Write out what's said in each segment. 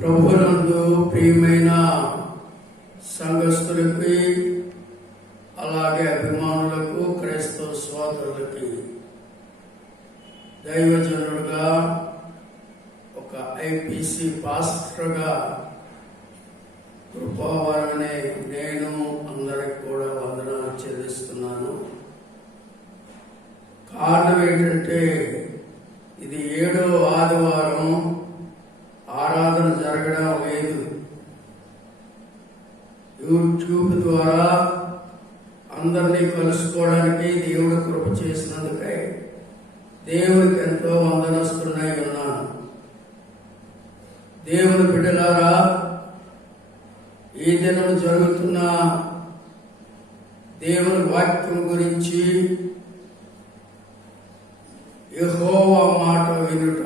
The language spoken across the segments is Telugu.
ప్రభునందు ప్రియమైన సంఘస్థులకి, అలాగే అభిమానులకు, క్రైస్తవ సోదరులకి దైవజనుడుగా, ఒక ఐపీసీ పాస్టర్గా కృపావరమనే నేను అందరికి కూడా వందనాలు చెల్లిస్తున్నాను. కారణం ఏంటంటే ఇది 7వ ఆదివారం, ఆరాధన జరగడం లేదు. యూట్యూబ్ ద్వారా అందరినీ కలుసుకోవడానికి దేవుడు కృప చేసినందుకై దేవునికి ఎంతో వందనస్తున్నాయి ఉన్నాను. దేవుని బిడ్డలారా, ఈ దినం జరుగుతున్న దేవుని వాక్యం గురించి యెహోవా మాట వినుట,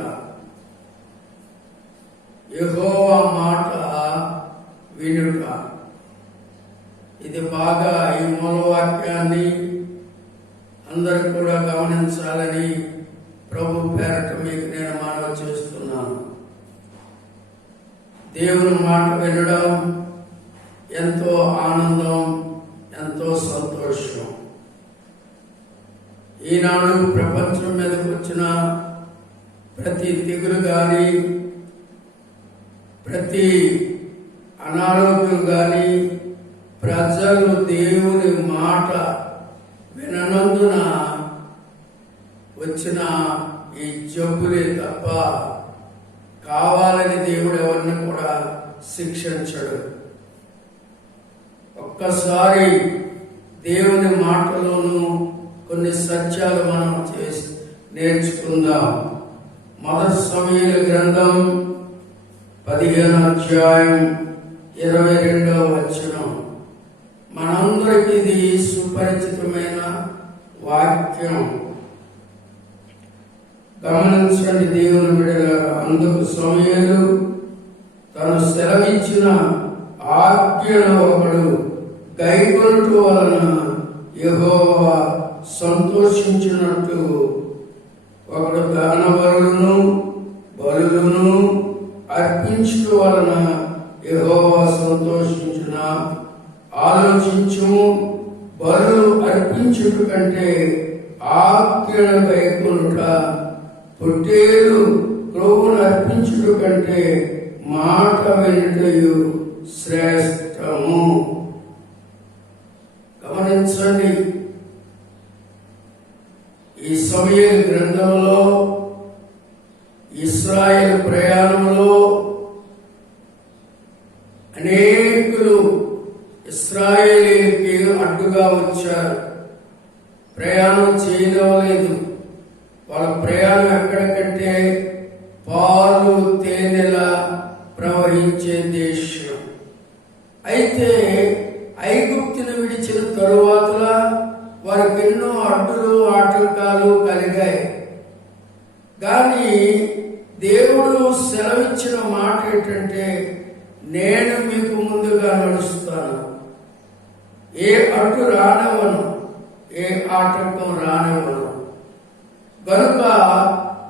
యెహోవా మాట వినుట, ఇది బాగా ఈ మూలవాక్యాన్ని అందరూ కూడా గమనించాలని ప్రభు పేరట మీకు నేను మనవి చేస్తున్నాను. దేవుని మాట వినడం ఎంతో ఆనందం, ఎంతో సంతోషం. ఈనాడు ప్రపంచం మీదకి వచ్చిన ప్రతి తెగులు కానీ, ప్రతి అనారోగ్యం కానీ, ప్రజలు దేవుని మాట విననందున వచ్చిన ఈ జబ్బులే తప్ప కావాలని దేవుడు ఎవరిని కూడా శిక్షించడు. ఒక్కసారి దేవుని మాటలోనూ కొన్ని సత్యాలు మనం నేర్చుకుందాం. మొదటి సమూయేలు గ్రంథం 15వ అధ్యాయం 22వ వచనం. మనందరికీ ఇది సుపరిచితమైన వాక్యం. గమనించండి దేవుని బిడ్డలారా. అందుకు సమూయేలు తను సెలవిచ్చిన ఆజ్ఞను ఒకడు గైకొనుట వలన యెహోవా సంతోషించినట్టు ఒకడు దహన బలులను అర్పించుట వలన యెహోవా సంతోషించిన. ఆలోచించుము, బలు అర్పించుట కంటే ఆజ్ఞను గైకొనుట, పొట్టేలు క్రొవ్వును అర్పించుట కంటే మాట వినుటయు శ్రేష్టము. గమనించండి, ఈ సమూయేలు గ్రంథంలో ఇశ్రాయేలు ప్రయాణంలో అనేకులు ఇశ్రాయేలీయులకి అడ్డుగా వచ్చారు. ప్రయాణం చేయలేదు. వాళ్ళ ప్రయాణం ఎక్కడికంటే పాలు తేనెల ప్రవహించే దేశం. అయితే ఐగుప్తును విడిచిన తరువాత వారికి ఎన్నో అడ్డులు, ఆటంకాలు కలిగాయి. కానీ దేవుడు సెలవిచ్చిన మాట ఏంటంటే, నేను మీకు ముందుగా నడుస్తాను, ఏ అడ్డు రానివ్వను, ఏ ఆటంకం రానివ్వను, కనుక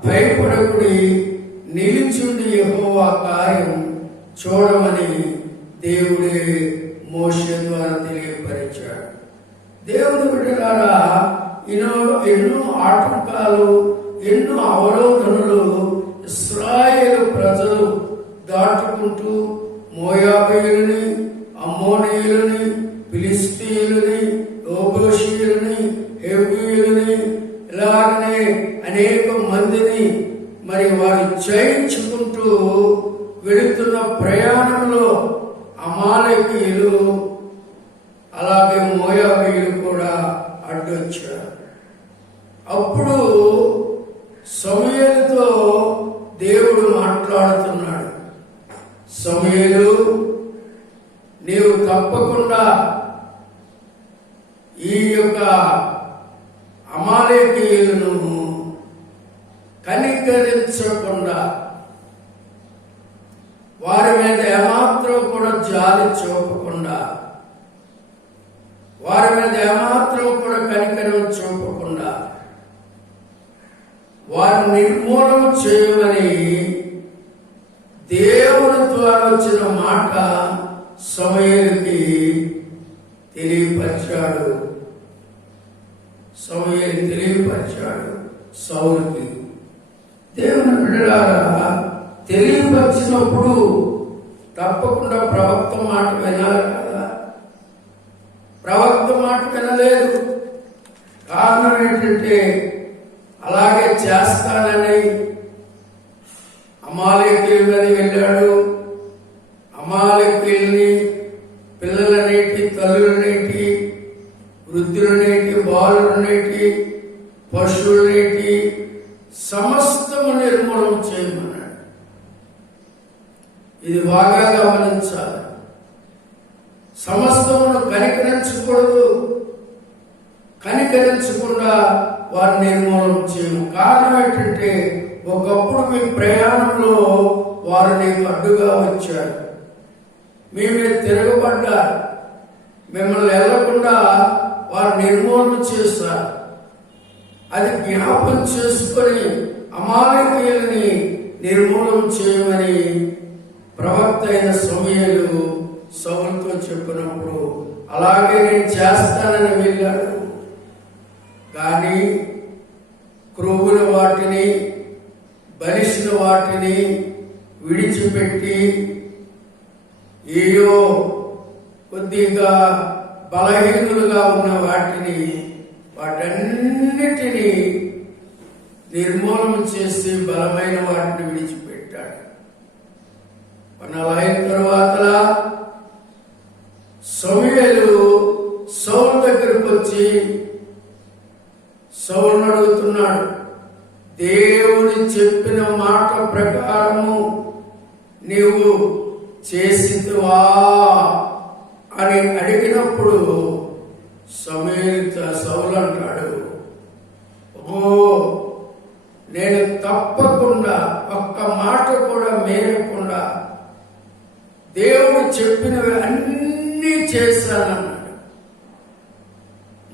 భయపడకుడి, నిలిచుండి యెహోవా కార్యం చూడమని దేవుడే మోషే ద్వారా తెలియపరిచాడు. దేవుని బిడ్డలారా, ఎన్నో ఆటంకాలు, ఎన్నో అవరోధనలు ఇశ్రాయేలు ప్రజలు దాటుకుంటూ మోయాబీయులని, అమ్మోనీయులని, ఫిలిష్తీయులని, యెబూసీయులని, హెవ్వీయులని, ఇలాగనే అనేక మందిని మరి వారు జయించుకుంటూ వెళుతున్న ప్రయాణంలో అమాలేకీయులు, అలాగే మోయాబీయులు కూడా అడ్డొచ్చారు. అప్పుడు సమూయేలుతో దేవుడు మాట్లాడుతున్నాడు. సమూయేలు, నీవు తప్పకుండా ఈ యొక్క అమాలేకీయులను కనికరించకుండా, వారి మీద ఏమాత్రం కూడా జాలి చూపకుండా, వారి మీద ఏమాత్రం కూడా కనికరం చూపకుండా వారిని నిర్మూలన చేయమని దేవుడు దేవుని ద్వారా వచ్చిన మాట సమూయేలుకి తెలియపరిచాడు. సౌలుకి. దేవుని బిడ్డలారా, తెలియపరిచినప్పుడు తప్పకుండా ప్రవక్త మాట వినాలి కదా. ప్రవక్త మాట వినలేదు. కారణం ఏంటంటే అలాగే చేస్తానని అమాలేకీయులని వెళ్ళాడు. అమాలేకీయుల్ని పిల్లలనేటి, తల్లులనేటి, వృద్ధులనేటి, బాలులనేటి, పశువులనేటి సమస్తము నిర్మూలన చేయమన్నాడు. ఇది బాగా గమనించాలి. సమస్తమును కనికరించకూడదు. కనికరించకుండా వారిని నిర్మూలన చేయము. కారణం ఏంటంటే ఒకప్పుడు మీ ప్రయాణంలో వారు నీకు అడ్డుగా వచ్చారు. మీ మీద తిరగబడ్డారు. మిమ్మల్ని వెళ్లకుండా వారు నిర్మూలన చేస్తారు. అది జ్ఞాపం చేసుకొని అమాలేకీయులని నిర్మూలన చేయమని ప్రవక్త అయిన సమూయేలు సౌలుతో చెప్పినప్పుడు అలాగే నేను చేస్తానని వెళ్ళాడు. కానీ క్రొవ్వున వాటిని, బలిసిన వాటిని విడిచిపెట్టి ఏయో కొద్దిగా బలహీనులుగా ఉన్న వాటన్నిటినీ నిర్మూలన చేసి బలమైన వాటిని విడిచిపెట్టాడు. అయిన తర్వాత సమూయేలు సౌలు దగ్గరకు వచ్చి సౌలును అడుగుతున్నాడు, దేవుని చెప్పిన మాట ప్రకారము నీవు చేసివా అని అడిగినప్పుడు సౌలు అంటాడు, ఓ నేను తప్పకుండా ఒక్క మాట కూడా మేరకుండా దేవుడు చెప్పినవి అన్నీ చేశానన్నాడు.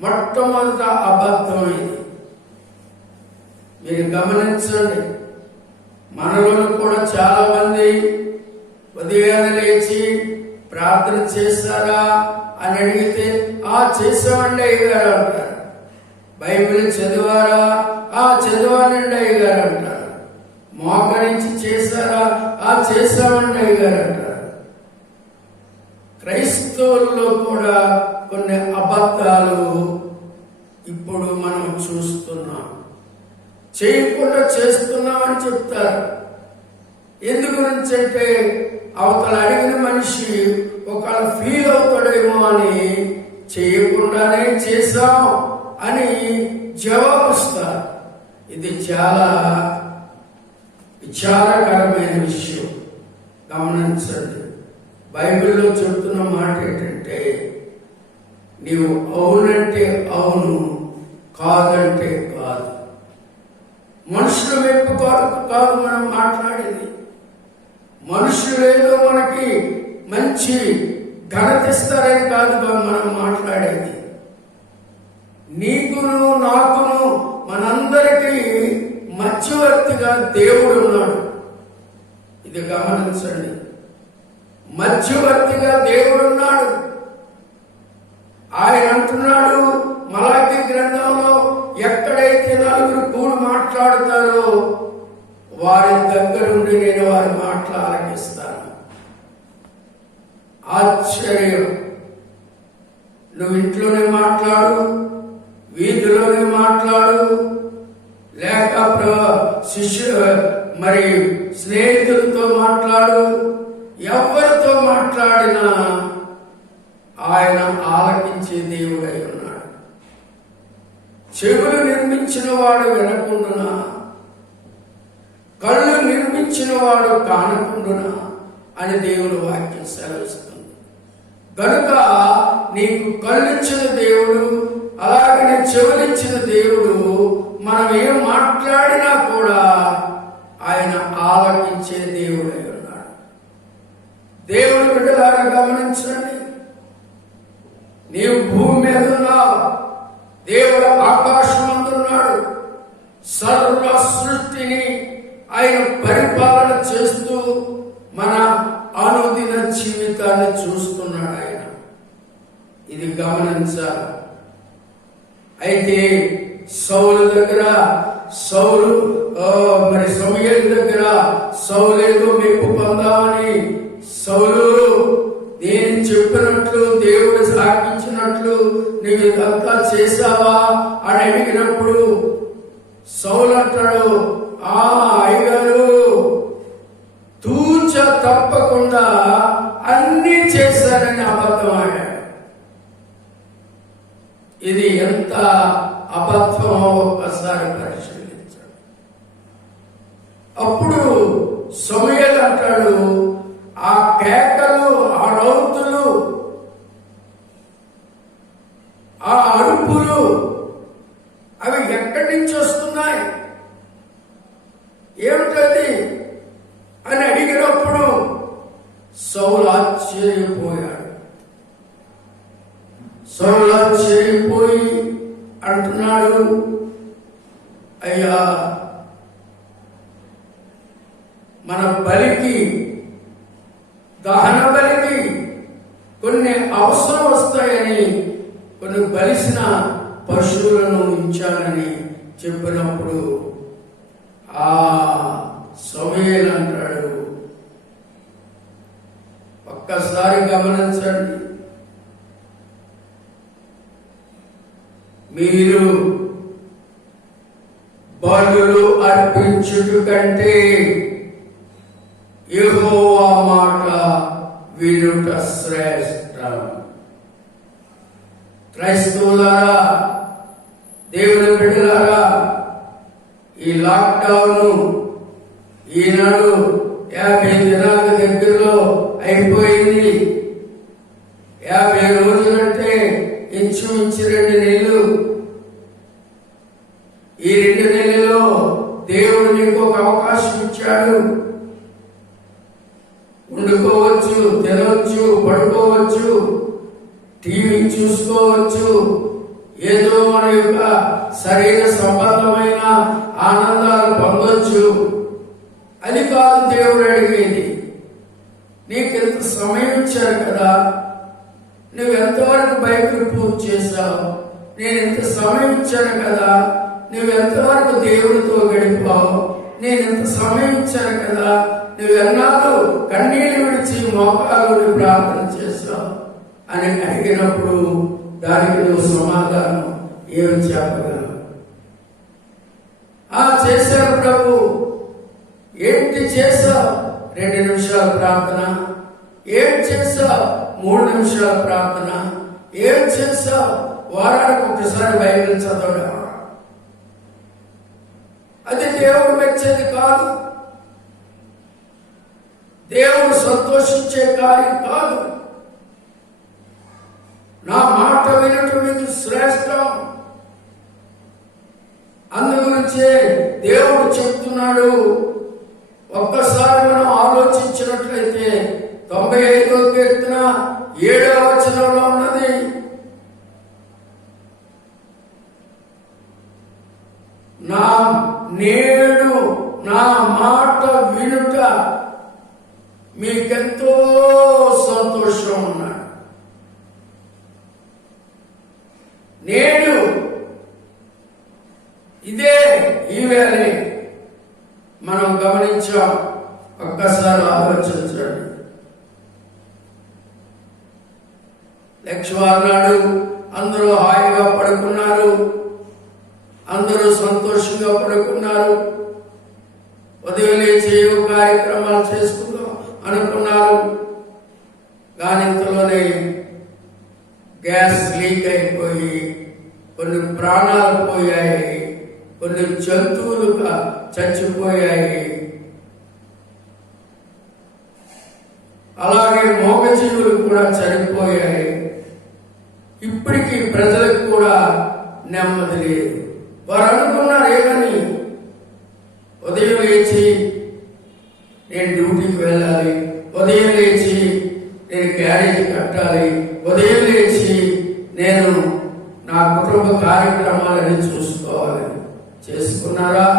మొట్టమొదట అబద్ధం ఇది. మీరు గమనించండి. మనలో కూడా చాలా మంది ఉదయాన్నే లేచి ప్రార్థన చేశారా అని అడిగితే చేసామండి అయ్యగారు అంటారు. బైబిల్ చదివారా? చదివానండి అయ్యగారు అంటారు. మోకరించి చేశారా? చేశామండి అయ్యగారు అంటారు. క్రైస్తవుల్లో కూడా కొన్ని అబద్ధాలు ఇప్పుడు మనం చూస్తున్నాం. చేయకుండా చేస్తున్నామని చెప్తారు. ఎందు గురించి అంటే అవతల అడిగిన మనిషి ఒకవేళ ఫీల్ అవుతాడేమో అని చేయకుండానే చేశాం అని జవాబిస్తారు. ఇది చాలా విచారకరమైన విషయం. గమనించండి. బైబిల్లో చెప్తున్న మాట ఏంటంటే నీవు అవునంటే అవును, కాదంటే కాదు. మనుషుల వైపు కాదు మనం మాట్లాడేది. మనుషులు ఏదో మనకి మంచి ఘనతిస్తారని కాదు మనం మాట్లాడేది. నీకును నాకును మనందరికీ మధ్యవర్తిగా దేవుడు ఉన్నాడు. ఇది గమనించండి. మధ్యవర్తిగా దేవుడున్నాడు. ఆయన అంటున్నాడు మలాకీ గ్రంథంలో, ఎక్కడైతే నలుగురు కూడి మాట్లాడతారో వారి దగ్గరుండి నేను వారి మాటలు ఆలకిస్తాను. ఆశ్చర్యం. నువ్వు ఇంట్లోనే మాట్లాడు, వీధిలోనే మాట్లాడు, లేక మరి స్నేహితులతో మాట్లాడు, ఎవరితో మాట్లాడినా ఆయన ఆలకించే దేవుడై ఉన్నాడు. చెవులు నిర్మించిన వాడు వినకుండునా, కళ్ళు నిర్మించిన వాడు కానకుండునా అని దేవుడు వాక్యం సెలవిస్తుంది. కనుక నీకు కళ్ళిచ్చిన దేవుడు, అలాగనే చెవులిచ్చిన దేవుడు మనం ఏం మాట్లాడినా కూడా ఆయన ఆలకించే దేవుడై ఉన్నాడు. దేవుడు బిడ్డలారా గమనించండి. నీవు భూమి మీద ఉన్నావు, దేవుడు ఆకాశం అందున్నాడు. సర్వ సృష్టిని ఆయన పరిపాలన చేస్తూ మన గమనించాలి. అయితే సౌలు దగ్గర సమూయేలు దగ్గర సౌలేదో మెప్పు పొందామని సౌలు నేను చెప్పినట్లు దేవుడు సాగించినట్లు నీవు ఇదంతా చేశావా అని అడిగినప్పుడు సౌలు అంటాడు, అయ్యగారు తూచ తప్పకుండా అన్ని చేశానని అబద్ధం ఆడాడు. ఇది ఎంత అబద్ధమో ఒక్కసారి పరిశీలించాడు. అప్పుడు సమూయేలు అంటాడు, ఆ కేకలు, ఆ రౌతులు, ఆ అరుపులు అవి ఎక్కడి నుంచి వస్తున్నాయి, ఏమిటది అని అడిగినప్పుడు సౌలు ఆశ్చర్యపోయాడు. సౌలు ఆశ్చర్యపోయి అంటున్నాడు, అయ్యా మన బలికి, దహన బలికి కొన్ని అవసరం వస్తాయని కొన్ని బలిసిన పశువులను ఉంచానని చెప్పినప్పుడు ఆ సమూయేలు అంటాడు, ఒక్కసారి గమనించండి, మీరు బలులు అర్పించుట కంటే యెహోవా మాట వినుట శ్రేష్టం. క్రైస్తవులారా, దేవుని బిడ్డలారా, ఈ లాక్డౌన్ ఈనాడు 50 దినాల దగ్గరలో అయిపోయింది. 50 రోజులంటే ఇంచుమించు 2 నెలలు. ఈ 2 నెలల్లో దేవుడు నీకు ఒక అవకాశం ఇచ్చాడు. వండుకోవచ్చు, తినవచ్చు, పడుకోవచ్చు, టీవీ చూసుకోవచ్చు, ఏదో మన యొక్క శరీర సంబంధమైన ఆనందాలు పొందొచ్చు. అది కాదు దేవుడు అడిగేది. నీకెంత సమయం ఇచ్చారు కదా, నువ్వెంతవరకు బైబిల్ పూజ చేశావు, నేను ఎంత సమయం ఇచ్చాను కదా, నువ్వెంతవరకు దేవుడితో గడిపావు, నేను ఎంత సమయం ఇచ్చాను కదా, నువ్వెన్నాళ్ళు కన్నీళ్ళు విడిచి మోకాలు ప్రార్థన చేశావు అని అడిగినప్పుడు దానికి నువ్వు సమాధానం ఏమి చెప్పగలవు? చేశావు ప్రభు, ఏంటి చేశావు? 2 నిమిషాల ప్రార్థన. ఏం చేశావు? 3 నిమిషాల ప్రార్థన. ఏం చేశావు? వారానికి ఒకసారి బైబిల్ చదవడం. అది దేవుడు మెచ్చేది కాదు, దేవుడు సంతోషించే కార్యం కాదు. నా మాట వినటం మీకు శ్రేష్టం. అందుగురించే దేవుడు చెప్తున్నాడు. ఒక్కసారి మనం ఆలోచించినట్లయితే 95వ కీర్తన 7వ వచనంలో ఉన్నది, నేడు నా మాట వినుట మీకెంతో సంతోషం ఉన్నాడు. నేడు ఇదే ఈవేళ మనం గమనించాం. ఒక్కసారి ఆలోచించండి. లక్షవారం నాడు అందరూ హాయిగా పడుకున్నారు, అందరూ సంతోషంగా పడుకున్నారు. ఉదయం లేచి కార్యక్రమాలు చేసుకుందాం అనుకున్నారు. కానీ ఇంతలోనే గ్యాస్ లీక్ అయిపోయి కొన్ని ప్రాణాలు పోయాయి, కొన్ని జంతువులు చచ్చిపోయాయి. అలాగే మోగజీవులు కూడా చనిపోయాయి. ఇప్పటికీ ప్రజలకు కూడా నెమ్మది లేదు. వారు అనుకున్నారు ఏమని, ఉదయం లేచి నేను డ్యూటీకి వెళ్ళాలి, ఉదయం లేచి నేను క్యారేజ్ కట్టాలి, ఉదయం లేచి నేను నా కుటుంబ కార్యక్రమాలని చూసుకోవాలి. చేసుకున్నారా?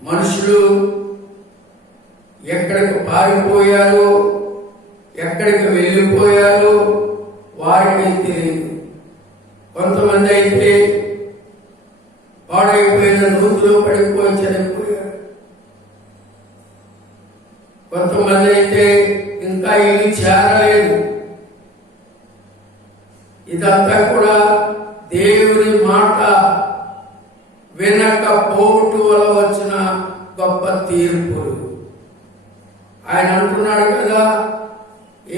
మనుషులు ఎక్కడికి పారిపోయారు, ఎక్కడికి వెళ్ళిపోయారు, వారికి తెలియదు. కొంతమంది అయితే పాడైపోయిన నూతులో పడిపోయి చనిపోయారు. కొంతమంది అయితే ఇంకా ఇది చేరలేదు. ఇదంతా కూడా దేవుని మాట వినకపోవటం వల్ల వచ్చిన గొప్ప తీర్పులు. ఆయన అంటున్నాడు కదా,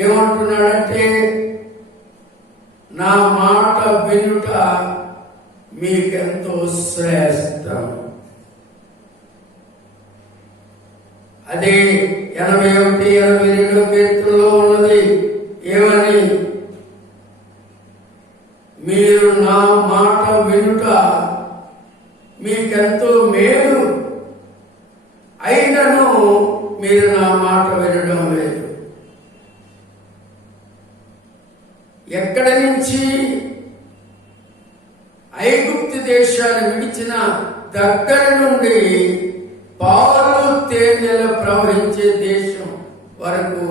ఏమంటున్నాడంటే, నా మాట వినుట మీకెంతో శ్రేష్టం. అది 81, 82 కీర్తనలో ఉన్నది. ఏమని? మీరు నా మాట వినుట మీకెంతో మేలు, అయినను మీరు నా మాట వినడం లేదు. ఎక్కడి నుంచి? ఐగుప్తు దేశాన్ని విడిచిన దగ్గర నుండి పాలు తేనెలు ప్రవహించే దేశం వరకు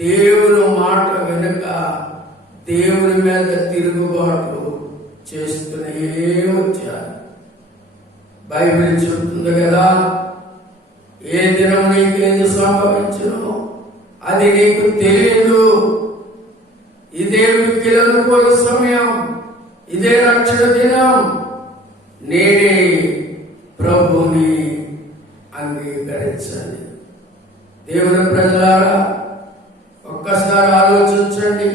దేవుని మాట వెనుక దేవుని మీద తిరుగుబాటు చేస్తూనే వచ్చారు. బైబిల్ చెబుతుంది కదా, ఏ దినం నీకేది సంభవించును అది నీకు తెలియదు. ఇదే మిక్కిలనుకోల సమయం, ఇదే రక్షణ దినం. నేనే ప్రభుని అంగీకరించండి. దేవుని ప్రజలారా, ఒక్కసారి ఆలోచించండి.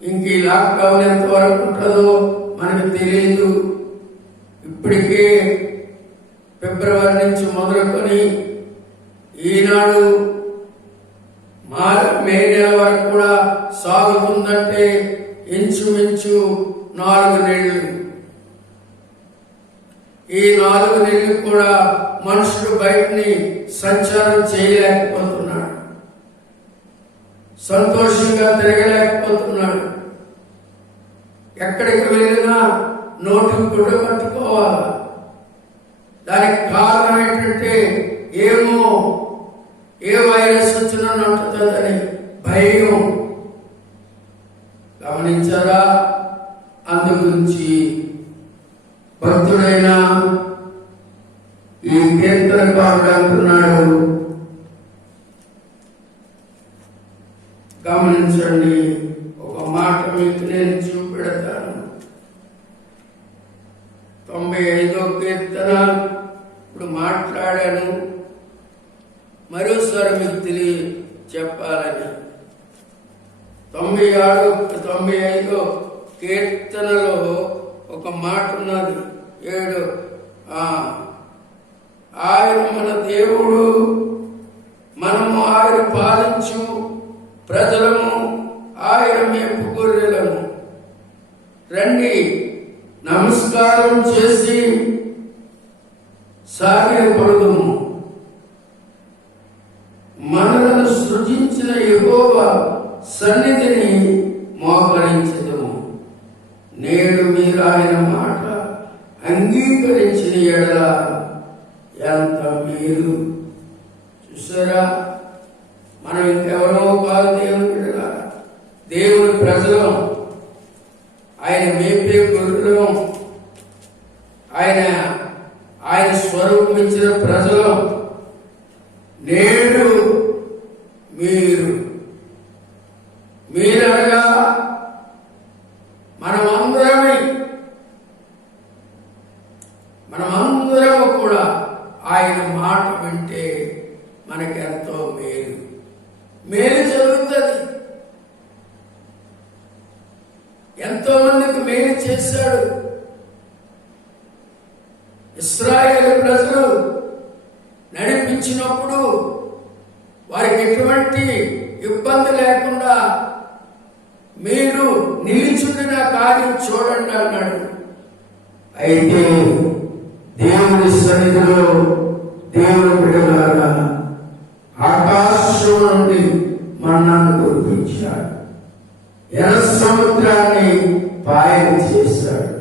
ఇంక ఈ లాక్డౌన్ ఎంతవరకు ఉంటుందో మనకు తెలియదు. ఇప్పటికే ఫిబ్రవరి నుంచి మొదలుకొని ఈనాడు మే నెల వరకు కూడా సాగుతుందంటే ఇంచుమించు 4 నెలలు. ఈ 4 నెలలు కూడా మనుషుడు బయటని సంచారం చేయలేకపోతున్నాడు, సంతోషంగా తిరగలేకపోతున్నాడు. ఎక్కడికి వెళ్ళినా నోటికి గుడ్డ కట్టుకోవాలి. దానికి కారణం ఏంటంటే, ఏమో ఏ వైరస్ వచ్చినా నట్టుతుందని భయం. గమనించారా? అందుగురించి భక్తుడైన ఈ కీర్తనకారుడు అంటున్నాడు, గమనించండి. ఒక మాట మీకు నేను చూపెడతాను. 95వ కీర్తన ఇప్పుడు మాట్లాడాను, మరోసారి మీకు తెలియ చెప్పాలని. 95వ కీర్తనలో ఒక మాట ఉన్నది. 7 ఆయన మన దేవుడు, మనము ఆయన పాలించు ప్రజలము, ఆయన మేపు గొర్రెలము. రండి, నమస్కారం చేసి సాగిలపడుదుము. మనలను సృజించిన యెహోవా సన్నిధిని మోకరించదుము. నేడు మీరు ఆయన మాట అంగీకరించిన ఎడల ఎంత మీరు. చూసారా? మనం ఇంకెవరో కాదు, దేవుని బిడ్డలా, దేవుని ప్రజలం, ఆయన మేపే గొర్రెలం, ఆయన స్వరూపం ఇచ్చిన ప్రజలం. నేడు మీరనగా మనమందరము కూడా ఆయన మాట వింటే మనకెంతో మేలు జరుగుతుంది. ఎంతో మందికి మేలు చేశాడు. ఇశ్రాయేలు ప్రజలు నడిపించినప్పుడు వారికి ఎటువంటి ఇబ్బంది లేకుండా మీరు నిలిచుండిన కార్యం చూడండి అన్నాడు. అయితే దేవుని సన్నిధిలో దేవుని బిడ్డలారా, ఆకాశం నుండి మన్నాను కురిపించాడు, ఎర్ర సముద్రాన్ని పాయలు చేశాడు,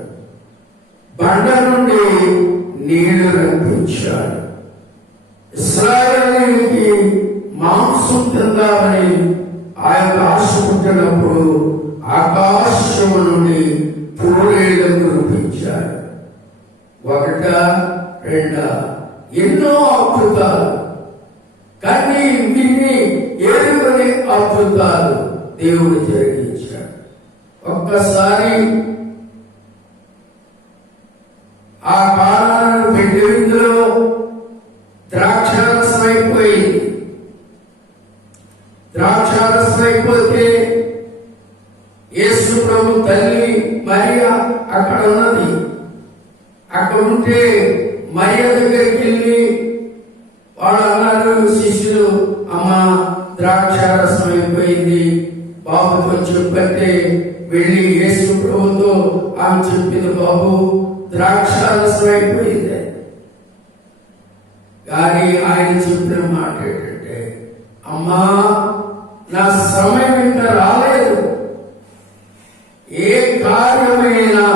బండ నుండి నీళ్లు రప్పించాడు. ఇశ్రాయేలీయులకి మాంసం తిందామని ఆయన ఆశ పుట్టినప్పుడు ఆకాశము నుండి పూరేళ్లను కురిపించాడు. ఒకట రెండ ఎన్నో అద్భుతాలు, కానీ విని ఎరుగని అద్భుతాలు దేవుడు జరిగించాడు. ఒక్కసారి ఆ కాలాలను పెట్టి విందులో ద్రాక్షారసం అయిపోయింది. ద్రాక్షారసం అయిపోతే యేసు ప్రభు తల్లి మరియా అక్కడ ఉన్నది. అక్కడ ఉంటే మరియా దగ్గరికి వెళ్ళి వాళ్ళు అన్నారు, శిష్యులు, అమ్మ ద్రాక్షారసం అయిపోయింది, బాబుతో చెప్పంటే వెళ్ళి యేసు ప్రభుతో ఆమె చెప్పింది, బాబు ద్రాక్షారసం అయిపోయింది. కానీ ఆయన చెప్పిన మాట ఏంటంటే, అమ్మా నా సమయం ఇంకా రాలేదు. ఏ కార్యమైనా,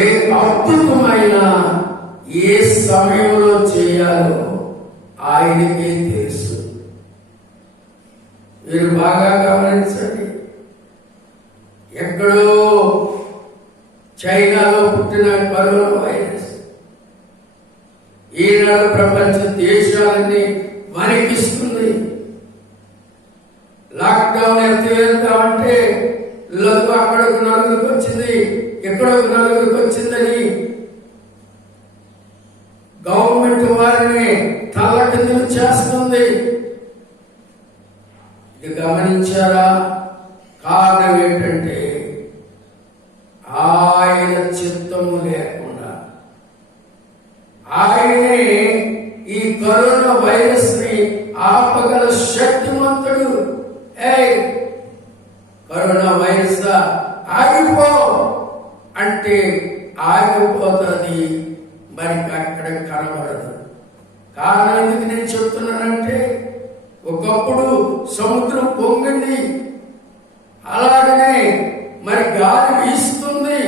ఏ అద్భుతమైనా ఏ సమయంలో చేయాలో ఆయనకే తెలుసు. మీరు బాగా గమనించండి. ఎక్కడో చైనాలో పుట్టిన కరోనా వైరస్ ఈనాడు ప్రపంచ దేశాలన్నీ వణికిస్తుంది. లాక్డౌన్ ఎత్తివేద్దామంటే లఘు అక్కడొక నలుగురికి వచ్చింది, ఎక్కడొక నలుగురికి వచ్చిందని గవర్నమెంట్ వారిని తలకిందులు చేస్తుంది. ఇది గమనించారా? కారణం ఏంటంటే ఆయన చిత్తము లేకుండా ఆయనే ఈ కరోనా వైరస్ ని ఆపగల శక్తిమంతుడు. కరోనా వైరస్ ఆగిపో అంటే ఆగిపోతుంది, మరి అక్కడ కనబడదు. కారణం ఎందుకు నేను చెప్తున్నానంటే, ఒకప్పుడు సముద్రం పొంగింది, అలాగనే మరి గాలి వీస్తుంది,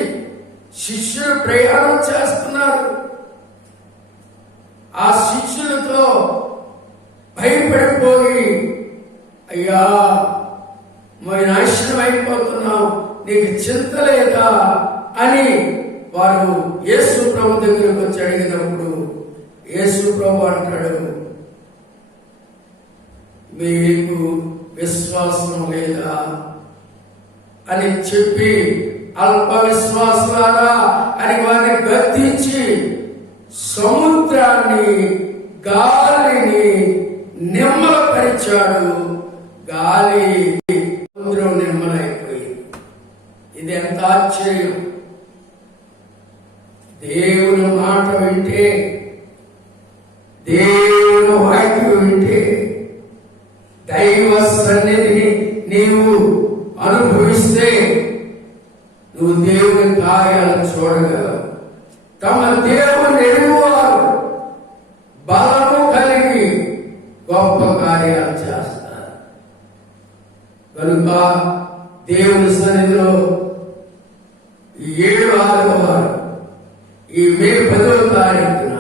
శిష్యులు ప్రయాణం చేస్తున్నారు. ఆ శిష్యులతో భయపడిపోయి, అయ్యా మరి నాశనం అయిపోతున్నాం, నీకు చింత లేదా అని వారు యేసు ప్రభు దగ్గరకు వచ్చి అడిగినప్పుడు యేసు ప్రభు అంటాడు, మీకు విశ్వాసం లేదా అని చెప్పి, అల్ప విశ్వాసాలా అని వారిని గద్దించి సముద్రాన్ని గాలిని నిమ్మలపరిచాడు. గాలి సముద్రం నిమ్మలైపోయింది. ఇది ఎంత ఆశ్చర్యం! దేవుని మాట వింటే, దేవుని వాక్యం వింటే, దైవ సన్నిధిని నీవు అనుభవిస్తే నువ్వు దేవుని కార్యాలు చూడగలవు. తమ దేవుని ఎరుగువారు బలము కలిగి గొప్ప కార్యాలు చేస్తారు. కనుక దేవుని సన్నిధిలో 7వ ఆదివారం ఈ మే 10వ తారీఖున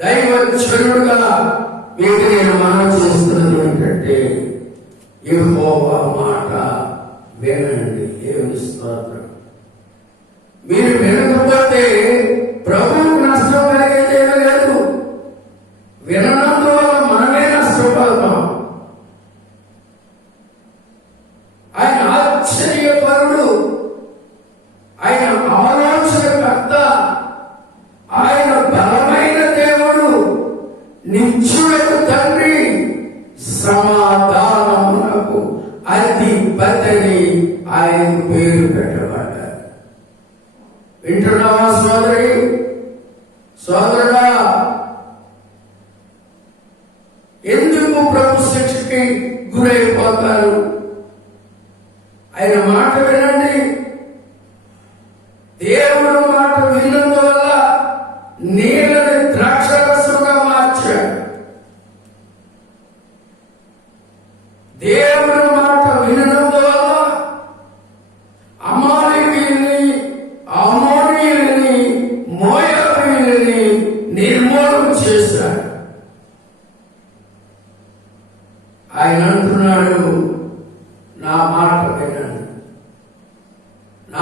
దైవజనుడుగా మీకు నేను మనం చేస్తున్నది ఏంటంటే, యెహోవా మాట వినండి. దేవుని స్తోత్రం. మీరు వినకపోతే ప్రభువుకు నష్టం కలిగేదేమీ లేదు. వినందువల్ల మనమే నష్టపోతాం. ఆయన ఆశ్చర్యపరుడు, ఆయన ఆలోచనకర్త, ఆయన బలమైన దేవుడు, నిత్యుడకు తండ్రి, సమాధానమునకు అధిపతిని ఆయన పేరు పెట్టబడ్డారు. వింటున్నావా సోదరి, సోదరుడా? ఎందుకు ప్రభు శిక్షకి గురైపోతారు? ఆయన మాట వినండి. దేవుడు మాట విన్నందువల్ల నీళ్ళని ద్రాక్షరసంగా మార్చాడు. దేవుడు మాట విన్నందువల్ల అమాలేకీయుల్ని, అమోరీయుల్ని, మోయాబీయుల్ని నిర్మూలన చేశాడు. ఆయన అంటున్నాడు, నా మాట వినండి.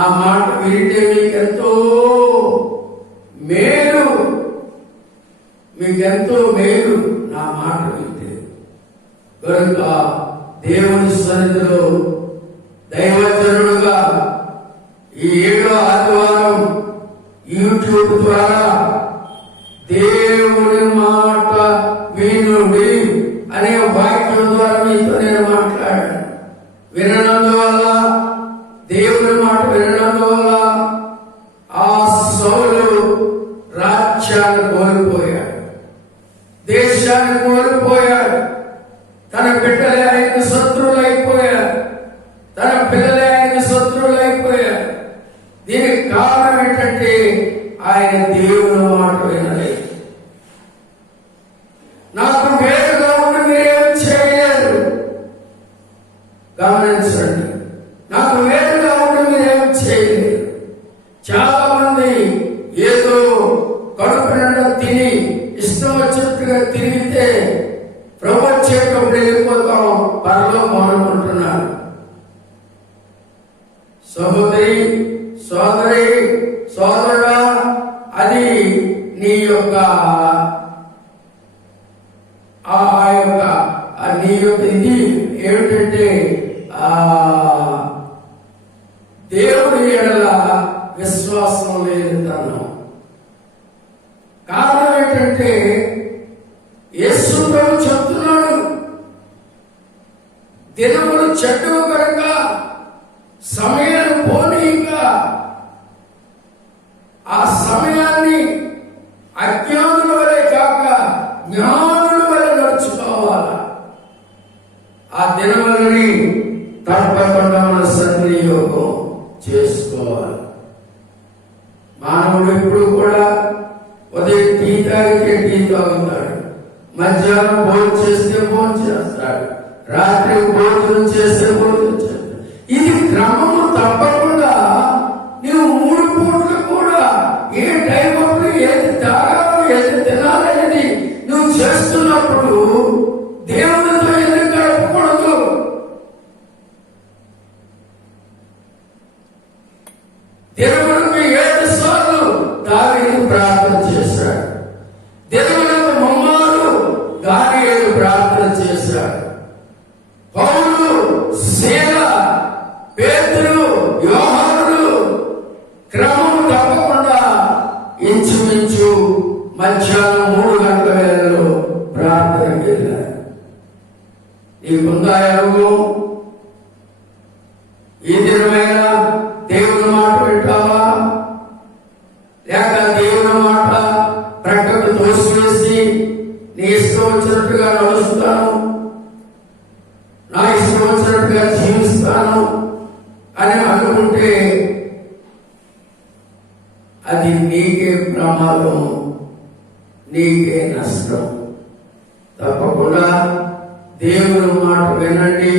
నా మాట వింటే మీకెంతో మేలు, మీకెంతో మేలు నా మాట వింటే. కనుక దేవుని సన్నిధిలో దైవజనుడుగా ఈ 7వ ఆదివారం యూట్యూబ్ ద్వారా దేవుని మాట వినుడి అనే వాక్యం ద్వారా మీతో నేను మాట్లాడాను. వినందువల్ల, దేవుని మాట వినందువల్ల ఆ సౌలు రాజ్యాన్ని కోల్పోయాడు, దేశాన్ని కోల్పోయాడు, తన బిడ్డలే ఆయన శత్రువులైపోయారు, తన పిల్లలే ఆయన శత్రువులైపోయారు. దీనికి కారణం ఏంటంటే ఆయన దేవుని మాట వినలేదు. నాకు వేరుగా ఉండి మీరేం చేయలేరు. గమనించండి, నాకు వేరుగా ఉండి మీరేం చేయలేరు. చాలా మంది ఏదో కడుపు నిండా తిని ఇష్టం వచ్చినట్టుగా తిరిగితే ప్రభు వచ్చేటప్పుడు వెళ్ళిపోతాం పరలోకం అనుకుంటున్నారు. సహోదరి, సోదరి, సోదరుడా, అది నీ యొక్క ఇది ఏమిటంటే దేవుడి ఎడల విశ్వాసం లేదు తను. కారణం ఏంటంటే యేసు ప్రభు చెప్తున్నాడు, దినములు చెడ్డవు కనుక సమయాన్ని పోనీయంగా ఆ సమయాన్ని అజ్ఞానుల వలె కాక జ్ఞానుల వలె నడుచుకోవాలి. ఆ దినములని తప్పకుండా మన సద్వినియోగం చేసుకోవాలి. మానవుడు ఎప్పుడు కూడా ఉదయం టీ తాగితే టీ తాగుతాడు, మధ్యాహ్నం భోజనం చేస్తే భోజనం చేస్తాడు, రాత్రి భోజనం చేస్తే భోజనం చేస్తాడు. ఇది క్రమము తప్పకుండా నీవు 3 పూటలు కూడా ఏ టైం అప్పుడు ఏది తాగాలో ఏది తినాలనేది నువ్వు చేస్తున్నప్పుడు దేవునితో ఎందుకు గడపకూడదు? దేవునికి 7 సార్లు దావీదు ప్రార్థన చేశాడు, దేవునికి ముమ్మారు దానియేలు ప్రార్థన చేశాడు. పౌలు, శీల, పేతురు, యోహానులు క్రమం తప్పకుండా ఇంచుమించు మధ్యాహ్నం 3 గంటల వేళలో ప్రార్థనకి వెళ్ళారు. నీకుందా అనుభవం? ఈ దినమైనా దేవుని మాట వింటావా? లేక దేవుని మాట ప్రక్కకు తోసివేసి నీ ఇష్టం వచ్చినట్టుగా నడుస్తాను, నా ఇష్టం వచ్చినట్టుగా జీవిస్తాను అని అనుకుంటే అది నీకే ప్రమాదం, నీకే నష్టం. తప్పకుండా దేవుని మాట వినండి,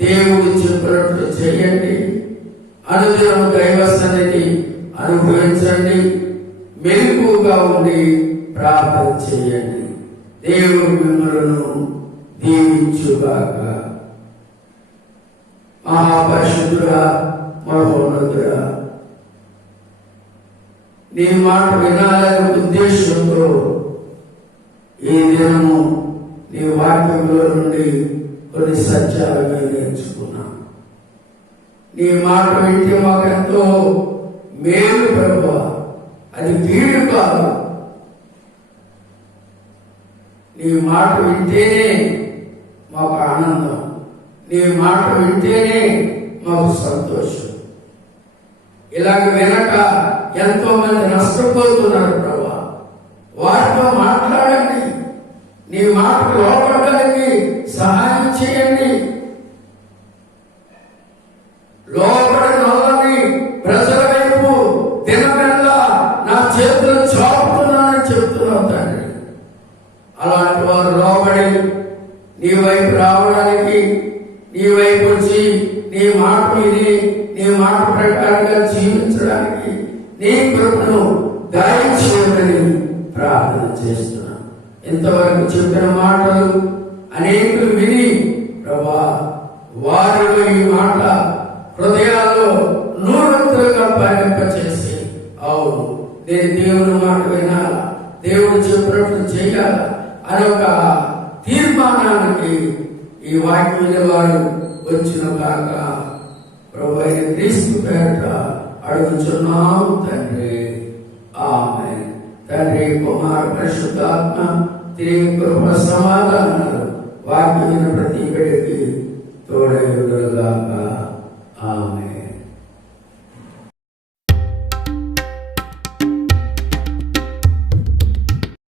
దేవుడు చెప్పినట్లు చేయండి, అనుదినం దైవ సన్నిధి అనుభవించండి, మెలకువగా ఉండి ప్రార్థన చేయండి. దేవుడు మిమ్మలను దీవించుగాక. మహాపరిశుద్ధుడా, మహోన్నతుడా, నీ మాట వినాలనే ఉద్దేశంతో ఈ దినము నీ వాక్యంలో నుండి కొన్ని సత్యాలను నేర్చుకున్నాం. నీ మాట వింటే మాకెంతో మేలు ప్రభువా, అది కీడు కాదు. నీ మాట వింటేనే మాకు ఆనందం, నీ మాట వింటేనే మాకు సంతోషం. ఇలాగ వినక ఎంతో మంది నష్టపోతున్నారు ప్రభువా, వారితో మాట్లాడండి, నీ మాటకు లోపడడానికి సహాయం చేయండి. లోపడిన వాళ్ళని ప్రజల వైపు దినకల్లా నా చేతులు చాపుతున్నానని చెప్తున్నావు తండ్రి. అలాంటి వారు లోబడి నీ వైపు రావడానికి, నీ వైపు వచ్చి నీ మాట విని నీ మాట ప్రకారంగా జీవించడానికి నీ కృపను దయచేయమని ప్రార్థన చేస్తున్నాను. ఇంతవరకు చెప్పిన మాటలు అనేకులు విని ప్రభా, వారిలో ఈ మాట హృదయాల్లో నూరంత నేను దేవుని మాట వినాలా, దేవుడు చెప్పినట్లు చేయాలా అనే ఒక తీర్మానానికి ఈ వాక్యం వారు వచ్చిన కాక ప్రభు అయిన క్రీస్తు పేరట అడుగుచున్నాం తండ్రి. ఆమేన్. తండ్రి, కుమార, పరిశుద్ధాత్మ తిరిగి కృప సమాధానాలు వాక్యం ప్రతి బిడ్డకి తోడై ఉండుగాక. ఆమేన్.